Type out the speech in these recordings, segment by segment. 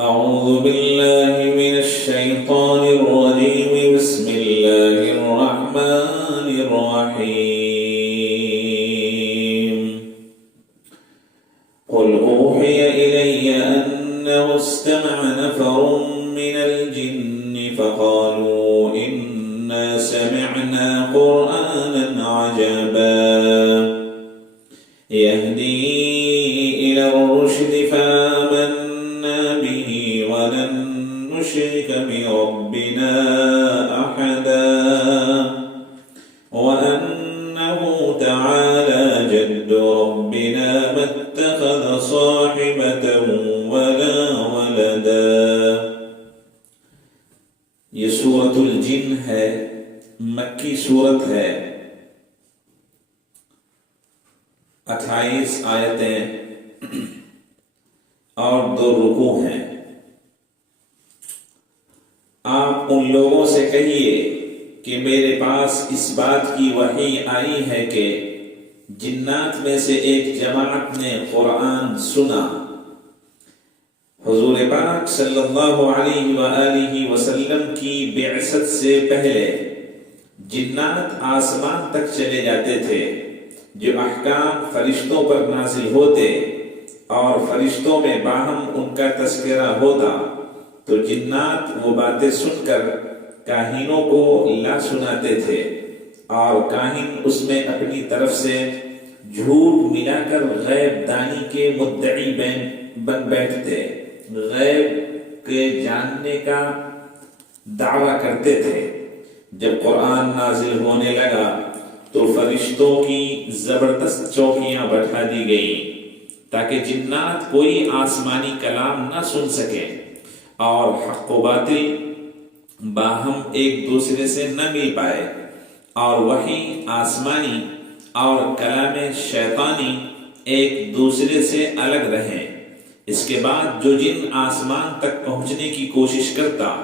أعوذ بالله من الشيطان الرجيم. بسم الله الرحمن الرحيم. قل أوحي إلي أنه استمع نفر من الجن فقالوا إنا سمعنا قرآنا عجبا يهدي إلى الرشد فآمنا به ولن نشرك بربنا أحدا وأنه تعالى جد ربنا ما اتخذ صاحبة ولا ولدا. یہ سورۃ الجن ہے، مکی سورت ہے، 28 آیتیں اور 2 رکوع ہیں. آپ ان لوگوں سے کہیے کہ میرے پاس اس بات کی وحی آئی ہے کہ جنات میں سے ایک جماعت نے قرآن سنا. حضور پاک صلی اللہ علیہ وآلہ وسلم کی بعثت سے پہلے جنات آسمان تک چلے جاتے تھے. جو احکام فرشتوں پر نازل ہوتے اور فرشتوں میں باہم ان کا تذکرہ ہوتا تو جنات وہ باتیں سن کر کاہنوں کو لا سناتے تھے اور کاہن اس میں اپنی طرف سے جھوٹ ملا کر غیب دانی کے مدعی بن بیٹھتے، غیب کے جاننے کا دعویٰ کرتے تھے. جب قرآن نازل ہونے لگا تو فرشتوں کی زبردست چوکیاں بٹھا دی گئیں تاکہ جنات کوئی آسمانی کلام نہ سن سکے اور حق و باطل باہم ایک دوسرے سے نہ مل پائے اور وحی آسمانی اور کلام شیطانی ایک دوسرے سے الگ رہیں. اس کے بعد جو جن آسمان تک پہنچنے کی کوشش کرتا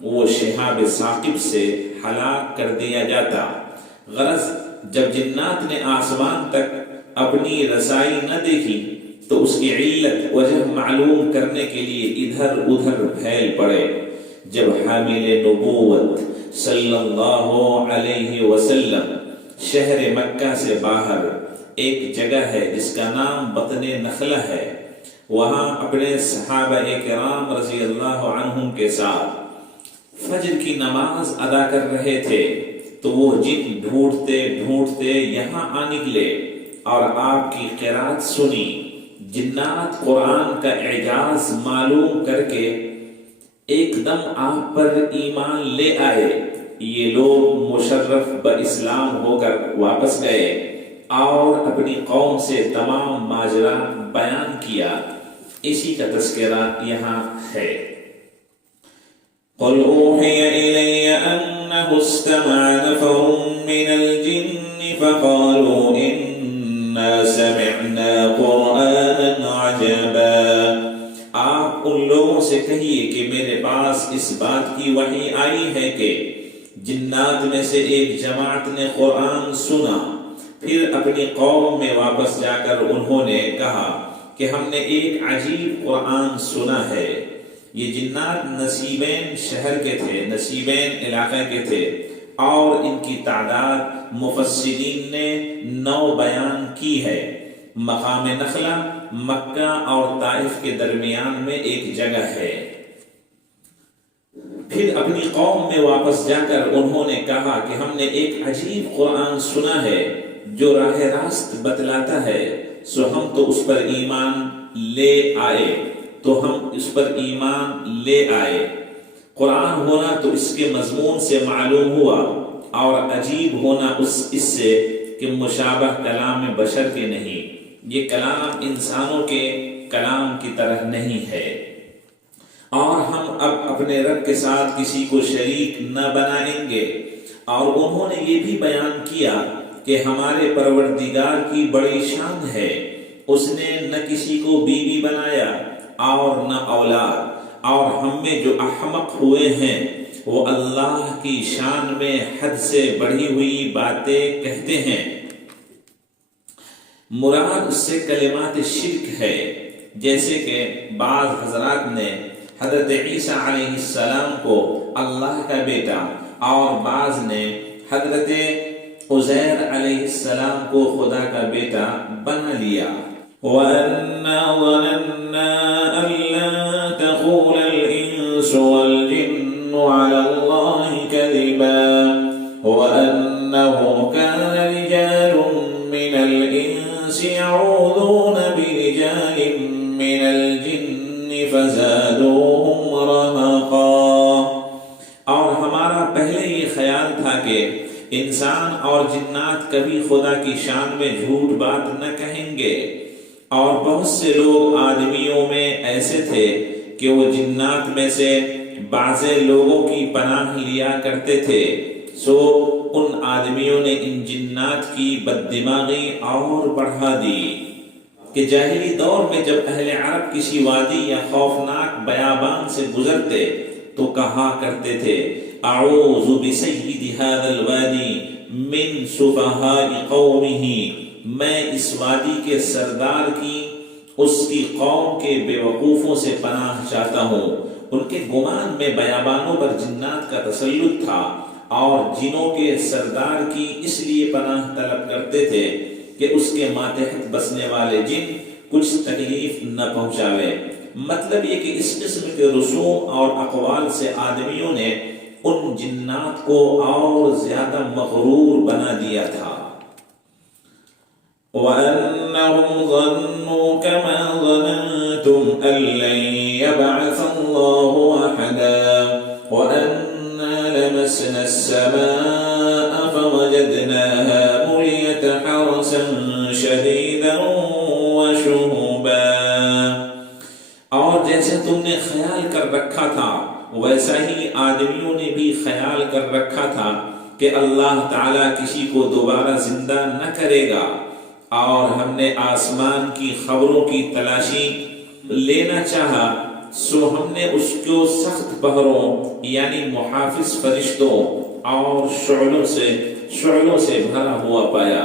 وہ شہاب ثاقب سے ہلاک کر دیا جاتا. غرض جب جنات نے آسمان تک اپنی رسائی نہ دیکھی تو اس کی علت وجہ معلوم کرنے کے لیے ادھر ادھر پھیل پڑے. جب حامل نبوت صلی اللہ علیہ وسلم شہر مکہ سے باہر ایک جگہ ہے جس کا نام بطن نخلہ ہے، وہاں اپنے صحابہ کرام رضی اللہ عنہم کے ساتھ فجر کی نماز ادا کر رہے تھے تو وہ جن ڈھونڈتے ڈھونڈتے یہاں آ نکلے اور آپ کی قرات سنی. جنات قرآن کا اعجاز معلوم کر کے ایک دم آپ پر ایمان لے آئے. یہ لوگ مشرف باسلام ہو کر واپس گئے اور اپنی قوم سے تمام ماجرا بیان کیا. اسی کا تذکرہ یہاں ہے. قل اوحی الی انہ استمع نفر من الجن فقالوا انا سمعنا قرآنا عجبا. آپ ان لوگوں سے کہیے کہ میرے پاس اس بات کی وحی آئی ہے کہ جنات میں سے ایک جماعت نے قرآن سنا. پھر اپنی قوم میں واپس جا کر انہوں نے کہا کہ ہم نے ایک عجیب قرآن سنا ہے. یہ جنات نصیبین شہر کے تھے، نصیبین علاقے کے تھے اور ان کی تعداد مفسرین نے 9 بیان کی ہے. مقام نخلہ مکہ اور طائف کے درمیان میں ایک جگہ ہے. پھر اپنی قوم میں واپس جا کر انہوں نے کہا کہ ہم نے ایک عجیب قرآن سنا ہے جو راہ راست بتلاتا ہے، سو ہم تو اس پر ایمان لے آئے. قرآن ہونا تو اس کے مضمون سے معلوم ہوا اور عجیب ہونا اس سے کہ مشابہ کلام بشر کے نہیں، یہ کلام انسانوں کے کلام کی طرح نہیں ہے. اور ہم اب اپنے رب کے ساتھ کسی کو شریک نہ بنائیں گے. اور انہوں نے یہ بھی بیان کیا کہ ہمارے پروردگار کی بڑی شان ہے، اس نے نہ کسی کو بیوی بنایا اور نہ اولاد، اور ہم میں جو احمق ہوئے ہیں وہ اللہ کی شان میں حد سے بڑھی ہوئی باتیں کہتے ہیں. مراد اس سے کلمات شرک ہے، جیسے کہ بعض حضرات نے حضرت عیسیٰ علیہ السلام کو اللہ کا بیٹا اور بعض نے حضرت عزیر علیہ السلام کو خدا کا بیٹا بنا لیا۔ وَأَنَّا ظَنَنَّا أَن لَّن تَقُولَ الْإِنسُ وَالْجِنُّ عَلَى اللَّهِ كَذِبًا وَأَنَّهُ كَانَ رِجَالٌ مِّنَ الْإِنسِ يَعُوذُونَ بِرِجَالٍ مِّنَ الْجِنِّ فَزَادُوهُمْ رَهَقًا۔ اور ہمارا پہلے یہ خیال تھا کہ انسان اور جنات کبھی خدا کی شان میں جھوٹ بات نہ کہیں گے، اور بہت سے لوگ آدمیوں میں ایسے تھے کہ وہ جنات میں سے بعض لوگوں کی پناہ لیا کرتے تھے، سو ان آدمیوں نے ان جنات کی بددماغی اور بڑھا دی کہ جاہلی دور میں جب اہل عرب کسی وادی یا خوفناک بیابان سے گزرتے تو کہا کرتے تھے اعوذ بسید هذا الوادی من سفہاء قومہ، میں اس وادی کے سردار کی اس کی قوم کے بے وقوفوں سے پناہ چاہتا ہوں۔ ان کے گمان میں بیابانوں پر جنات کا تسلط تھا اور جنوں کے سردار کی اس لیے پناہ طلب کرتے تھے کہ اس کے ماتحت بسنے والے جن کچھ تکلیف نہ پہنچاوے۔ مطلب یہ کہ اس قسم کے رسوم اور اقوال سے آدمیوں نے ان جنات کو اور زیادہ مغرور بنا دیا تھا۔ وَأَنَّهُمْ ظَنُّوا كَمَا ظَنَنْتُمْ أَن لَّن يَبْعَثَ اللَّهُ أَحَدًا وَأَنَّا لَمَسْنَا السَّمَاءَ فَوَجَدْنَاهَا مُلِيَتْ حَرَسًا شَدِيدًا وَشُهُبًا۔ اور جیسے تم نے خیال کر رکھا تھا ویسا ہی آدمیوں نے بھی خیال کر رکھا تھا کہ اللہ تعالیٰ کسی کو دوبارہ زندہ نہ کرے گا، اور ہم نے آسمان کی خبروں کی تلاشی لینا چاہا، سو ہم نے اس کو سخت پہروں یعنی محافظ فرشتوں اور شعلوں سے بھرا ہوا پایا۔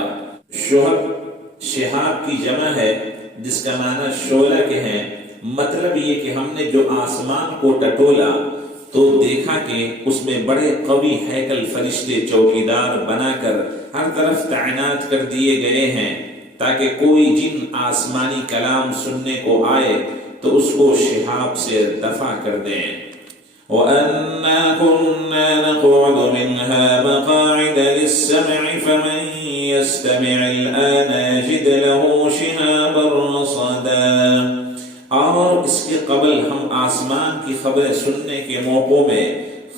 شہاب کی جمع ہے جس کا معنی شعلہ کے ہیں۔ مطلب یہ کہ ہم نے جو آسمان کو ٹٹولا تو دیکھا کہ اس میں بڑے قوی ہیکل فرشتے چوکیدار بنا کر ہر طرف تعینات کر دیے گئے ہیں، تاکہ کوئی جن آسمانی کلام سننے کو آئے تو اس کو شہاب سے دفع کر دیں۔ وَأَنَّا كُنَّا نَقْعُدُ مِنْهَا مَقَاعِدَ لِلسَّمْعِ فَمَنْ يَسْتَمِعِ الْآنَ يَجِدْ لَهُ شِهَابًا رَّصَدًا۔ اور اس کے قبل ہم آسمان کی خبریں سننے کے موقعوں میں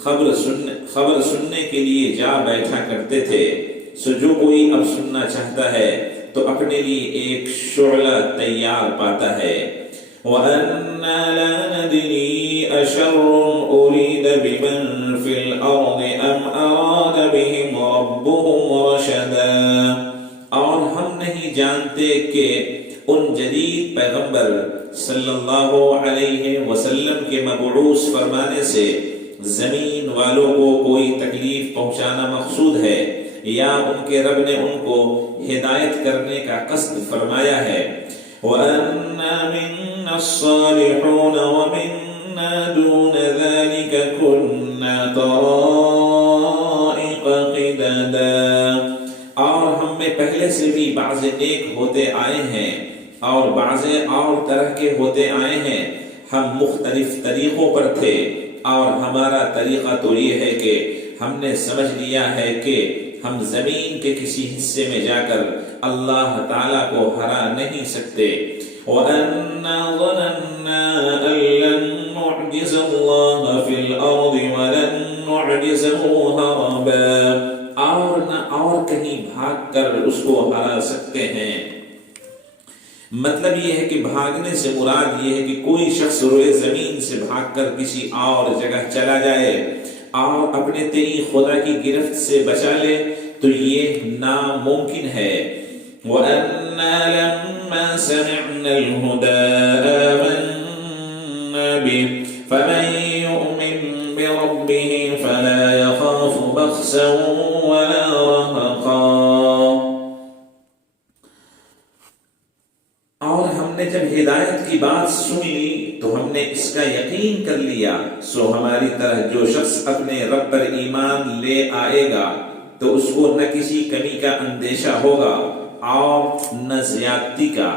خبر سننے کے لیے جا بیٹھا کرتے تھے، سو جو کوئی اب سننا چاہتا ہے تو اپنے لیے ایک شعلہ تیار پاتا ہے۔ وَأَنَّا لَا نَدْرِي أَشَرٌّ أُرِيدَ بِمَن فِي الْأَرْضِ أَمْ أَرَادَ بِهِمْ رَبُّهُمْ رَشَدًا۔ اور ہم نہیں جانتے کہ ان جدید پیغمبر صلی اللہ علیہ وسلم کے مبعوث فرمانے سے زمین والوں کو کوئی تکلیف پہنچانا مقصود ہے یا ان کے رب نے ان کو ہدایت کرنے کا قصد فرمایا ہے۔ وَأَنَّا مِنَّا الصَّالِحُونَ وَمِنَّا دُونَ ذَلِكَ كُنَّا طَرَائِقَ قِدَدًا۔ اور ہم میں پہلے سے بھی بعض نیک ہوتے آئے ہیں اور بعض اور طرح کے ہوتے آئے ہیں۔ ہم مختلف طریقوں پر تھے، اور ہمارا طریقہ تو یہ ہے کہ ہم نے سمجھ لیا ہے کہ ہم زمین کے کسی حصے میں جا کر اللہ تعالیٰ کو ہرا نہیں سکتے۔ وَأَنَّا ظَنَنَّا أَن لَّن نُّعْجِزَ اللَّهَ فِي الْأَرْضِ وَلَن نُّعْجِزَهُ هَرَبًا، اور نہ اور کہیں بھاگ کر اس کو ہرا سکتے ہیں۔ مطلب یہ ہے کہ بھاگنے سے مراد یہ ہے کہ کوئی شخص روئے زمین سے بھاگ کر کسی اور جگہ چلا جائے اور اپنے تئیں خدا کی گرفت سے بچا لے تو یہ ناممکن ہے۔ وَأَنَّا لَمَّا سَمِعْنَا الْهُدَىٰ آمَنَّا بِهِ فَمَن يُؤْمِن بِرَبِّهِ فَلَا يَخَافُ بَخْسًا وَلَا رَهَقًا۔ اور ہم نے جب ہدایت کی بات سن لی تو ہم نے اس کا یقین کر لیا، سو ہماری طرح جو شخص اپنے رب پر ایمان لے آئے گا تو اس کو نہ کسی کمی کا اندیشہ ہوگا اور نہ زیادتی کا۔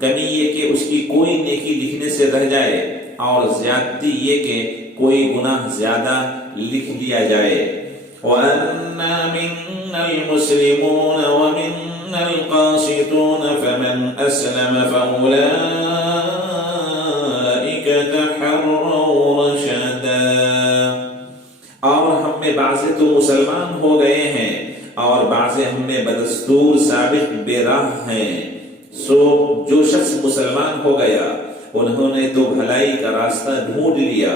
کمی یہ کہ اس کی کوئی نیکی لکھنے سے رہ جائے، اور زیادتی یہ کہ کوئی گناہ زیادہ لکھ لیا جائے۔ وَأَنَّا مِنَّا الْمُسْلِمُونَ وَمِنَّا الْقَاسِطُونَ فَمَنْ أَسْلَمَ فَأُولَٰئِكَ تَحَرَّوْا رَشَدًا۔ اور ہم میں بعضے تو مسلمان ہو گئے ہیں اور بعضے ہم میں بدستور سابق بے راہ ہیں، سو جو شخص مسلمان ہو گیا انہوں نے تو بھلائی کا راستہ ڈھونڈ لیا۔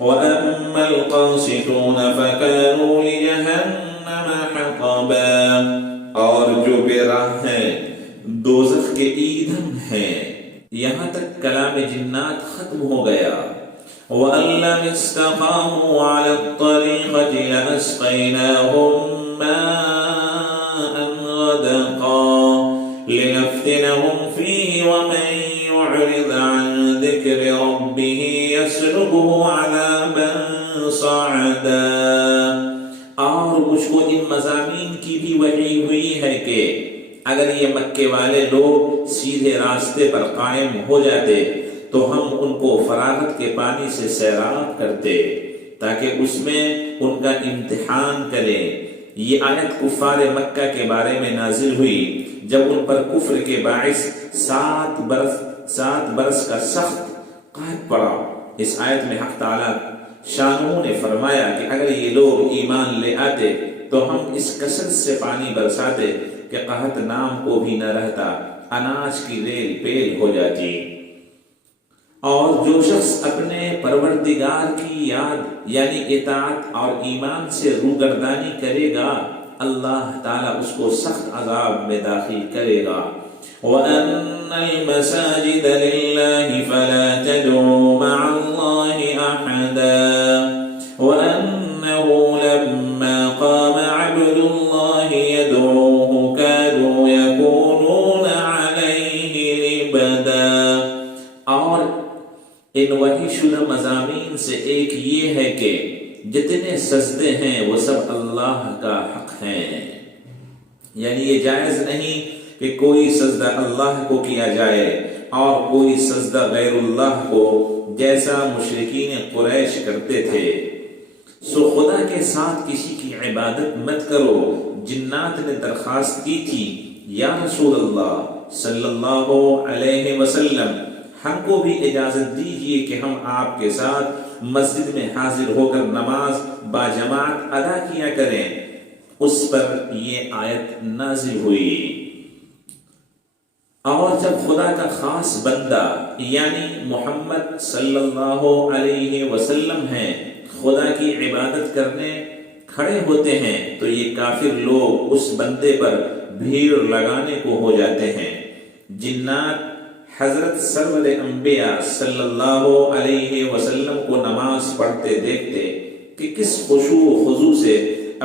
وَأَمَّا الْقَاسِطُونَ فَكَانُوا لِجَهَنَّمَ حَطَبًا، اور جو بے راہ ہیں دوزخ کے ایندھن ہیں۔ یہاں تک کلام جنات ختم ہو گیا۔ وَأَن لَّمِ اسْتَقَامُوا عَلَى الطَّرِيقَةِ لَأَسْقَيْنَاهُم مَّاءً غَدَقًا لِّنَفْتِنَهُمْ فِيهِ وَمَن يُعْرِضْ عَن ذِكْرِ رَبِّهِ يَسْلُكْهُ عَذَابًا صَعَدًا۔ اور مجھ کو ان مضامین کی بھی وحی ہوئی ہے کہ اگر یہ مکے والے لوگ سیدھے راستے پر قائم ہو جاتے تو ہم ان کو فراغت کے پانی سے سیراب کرتے تاکہ اس میں ان کا امتحان کریں۔ یہ آیت کفار مکہ کے بارے میں نازل ہوئی جب ان پر کفر کے باعث 7 برس کا سخت قحط پڑا۔ اس آیت میں حق تعالیٰ شانہ نے فرمایا کہ اگر یہ لوگ ایمان لے آتے تو ہم اس کثرت سے پانی برساتے کہ قحط نام کو بھی نہ رہتا، اناج کی ریل پیل ہو جاتی۔ اور جو شخص اپنے پروردگار کی یاد یعنی اطاعت اور ایمان سے روگردانی کرے گا، اللہ تعالیٰ اس کو سخت عذاب میں داخل کرے گا۔ وَأَنَّ الْمَسَاجِدَ لِلَّهِ فَلَا تَدْعُوا مَعَ اللَّهِ أَحَدًا وَأَنَّهُ لَمَّا قَامَ عَبْدُ اللَّهِ يَدْعُوهُ كَادُوا يَكُونُونَ عَلَيْهِ لِبَدًا۔ اور ان وحی شدہ مضامین سے ایک یہ ہے کہ جتنے سجدے ہیں وہ سب اللہ کا حق ہیں، یعنی یہ جائز نہیں کہ کوئی سجدہ اللہ کو کیا جائے اور کوئی سجدہ غیر اللہ کو، جیسا مشرکین قریش کرتے تھے۔ سو خدا کے ساتھ کسی کی عبادت مت کرو۔ جنات نے درخواست کی تھی، یا رسول اللہ صلی اللہ علیہ وسلم، ہم کو بھی اجازت دیجیے کہ ہم آپ کے ساتھ مسجد میں حاضر ہو کر نماز باجماعت ادا کیا کریں۔ اس پر یہ آیت نازل ہوئی۔ اور جب خدا کا خاص بندہ یعنی محمد صلی اللہ علیہ وسلم ہیں خدا کی عبادت کرنے کھڑے ہوتے ہیں تو یہ کافر لوگ اس بندے پر بھیڑ لگانے کو ہو جاتے ہیں۔ جنات حضرت سرور انبیاء صلی اللہ علیہ وسلم کو نماز پڑھتے دیکھتے کہ کس خشوع و خضوع سے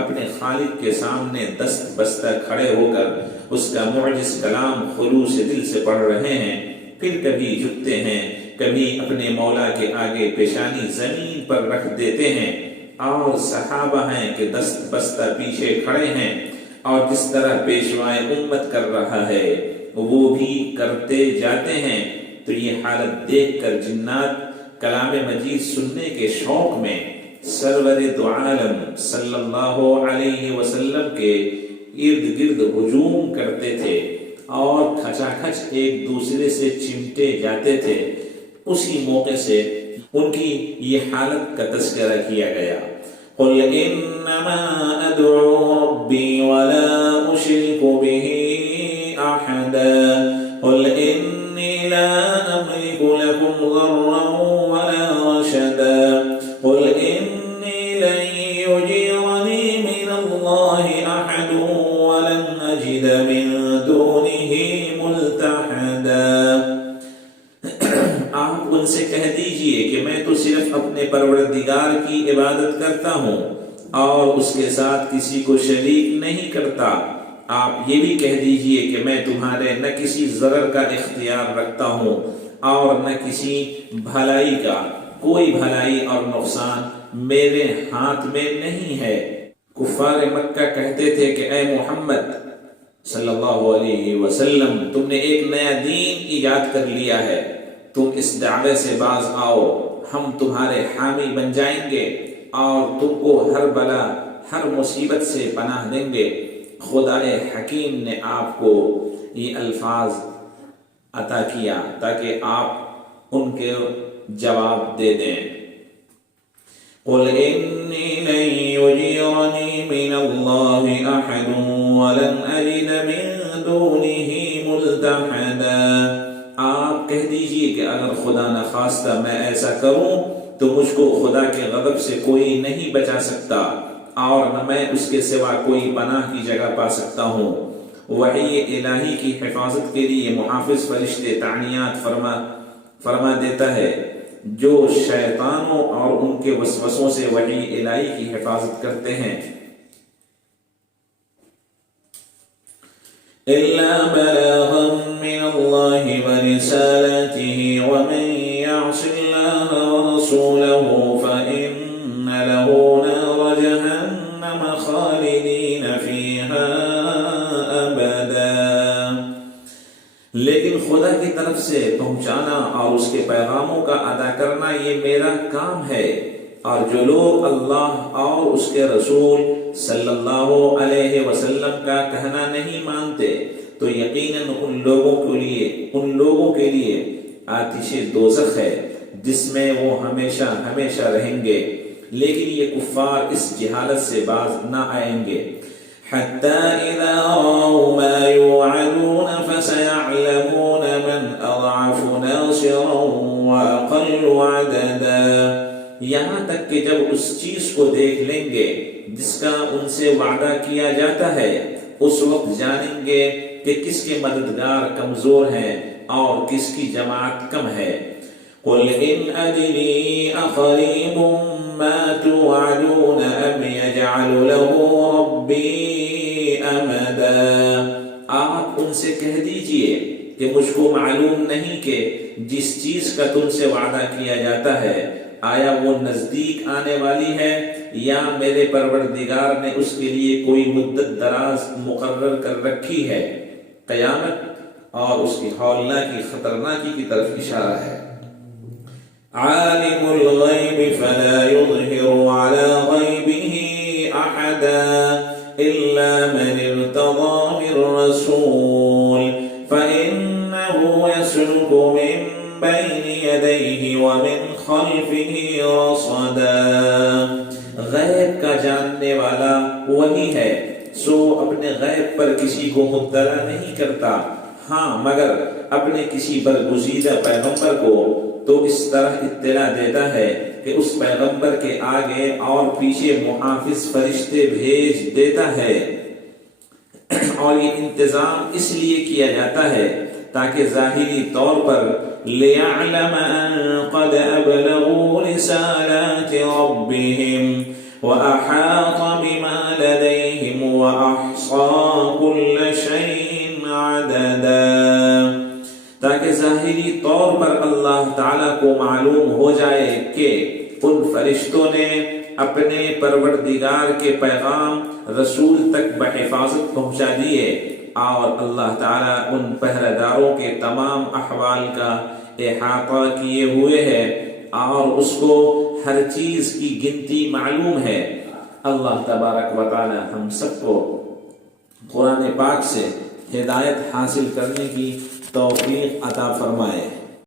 اپنے خالق کے سامنے دست بستہ کھڑے ہو کر اس کا معجز کلام خلوص دل سے پڑھ رہے ہیں، پھر کبھی جھکتے ہیں، کبھی اپنے مولا کے آگے پیشانی زمین پر رکھ دیتے ہیں، اور صحابہ ہیں کہ دست بستہ پیچھے کھڑے ہیں اور جس طرح پیشوائے امت کر رہا ہے وہ بھی کرتے جاتے ہیں۔ تو یہ حالت دیکھ کر جنات کلام مجید سننے کے شوق میں سرور دو عالم صلی اللہ علیہ وسلم کے ارد گرد ہجوم کرتے تھے اور کھچا کھچ ایک دوسرے سے چمٹے جاتے تھے۔ اسی موقع سے ان کی یہ حالت کا تذکرہ کیا گیا۔ قل انما ادعو ربی ولا اشرک به احدا قل انی لا املک لکم ضرا ولا رشدا قل انی لن یجیرنی من اللہ احد ولن اجد من دونه ملتحدا۔ آپ ان سے کہہ دیجئے کہ میں تو صرف اپنے پروردگار کی عبادت کرتا ہوں اور اس کے ساتھ کسی کو شریک نہیں کرتا۔ آپ یہ بھی کہہ دیجئے کہ میں تمہارے نہ کسی ضرر کا اختیار رکھتا ہوں اور نہ کسی بھلائی کا، کوئی بھلائی اور نقصان میرے ہاتھ میں نہیں ہے۔ کفار مکہ کہتے تھے کہ اے محمد صلی اللہ علیہ وسلم، تم نے ایک نیا دین ایجاد کر لیا ہے، تم اس دعوے سے باز آؤ، ہم تمہارے حامی بن جائیں گے اور تم کو ہر بلا ہر مصیبت سے پناہ دیں گے۔ خدا حکیم نے آپ کو یہ الفاظ عطا کیا تاکہ آپ ان کے جواب دے دیں۔ قل انی لن یجیرنی من اللہ احد ولن اجد من دونہ ملتحدا۔ آپ کہہ دیجئے کہ اگر خدا نخواستہ میں ایسا کروں تو مجھ کو خدا کے غضب سے کوئی نہیں بچا سکتا اور نہ میں اس کے سوا کوئی پناہ کی جگہ پا سکتا ہوں۔ وحی الہی کی حفاظت کے لیے محافظ فرشتے تعنیات فرما دیتا ہے جو شیطانوں اور ان کے وسوسوں سے وحی الہی کی حفاظت کرتے ہیں۔ إلا بلاغا من الله ورسالته ومن يعص الله ورسوله فإن له نار جهنم خالدين فيها أبدا۔ لیکن خدا کی طرف سے پہنچانا اور اس کے پیغاموں کا ادا کرنا یہ میرا کام ہے، اور جو لوگ اللہ اور اس کے رسول صلی اللہ علیہ وسلم کا کہنا نہیں مانتے تو یقیناً ان لوگوں کے لیے آتش دوزخ ہے جس میں وہ ہمیشہ ہمیشہ رہیں گے، لیکن یہ کفار اس جہالت سے باز نہ آئیں گے۔ حَتَّى إِذَا رَأَوْا مَا يُوعَدُونَ فَسَيَعْلَمُونَ مَنْ أَضْعَفُ نَاصِرًا وَأَقَلُّ عَدَدًا۔ یہاں تک کہ جب اس چیز کو دیکھ لیں گے جس کا ان سے وعدہ کیا جاتا ہے، اس وقت جانیں گے کہ کس کے مددگار کمزور ہیں اور کس کی جماعت کم ہے۔ قُلْ إِنْ أَدْرِي أَقَرِيبٌ مَا تُوعَدُونَ أَمْ يَجْعَلُ لَهُ رَبِّي أَمَدًا۔ آپ ان سے کہہ دیجئے کہ مجھ کو معلوم نہیں کہ جس چیز کا تم سے وعدہ کیا جاتا ہے آیا وہ نزدیک آنے والی ہے یا میرے پروردگار نے اس کے لیے کوئی مدت دراز مقرر کر رکھی ہے۔ قیامت اور اس کی ہولناکی خطرناکی کی طرف اشارہ ہے۔ عالم الغیب فلا يظہر على غیبہ احدا الا من ارتضى من رسول فإنه يسلك من بین یدیہ ومن خلفہ رصدا۔ غیب کا جاننے والا وہی ہے، سو اپنے غیب پر کسی کو مطلع نہیں کرتا، ہاں مگر اپنے کسی برگزیدہ پیغمبر کو تو اس طرح اطلاع دیتا ہے کہ اس پیغمبر کے آگے اور پیچھے محافظ فرشتے بھیج دیتا ہے۔ اور یہ انتظام اس لیے کیا جاتا ہے تاکہ ظاہری طور پر لِيَعْلَمَ أَن قَدْ أَبْلَغُوا رِسَالَاتِ رَبِّهِمْ وَأَحَاطَ بِمَا لَدَيْهِمْ وَأَحْصَىٰ كُلَّ شَيْءٍ عَدَدًا، تاکہ ظاہری طور پر اللہ تعالیٰ کو معلوم ہو جائے کہ ان فرشتوں نے اپنے پروردگار کے پیغام رسول تک بحفاظت پہنچا دیے، اور اللہ تعالیٰ ان پہرہ داروں کے تمام احوال کا احاطہ کیے ہوئے ہے اور اس کو ہر چیز کی گنتی معلوم ہے۔ اللہ تبارک و تعالی ہم سب کو قرآن پاک سے ہدایت حاصل کرنے کی توفیق عطا فرمائے۔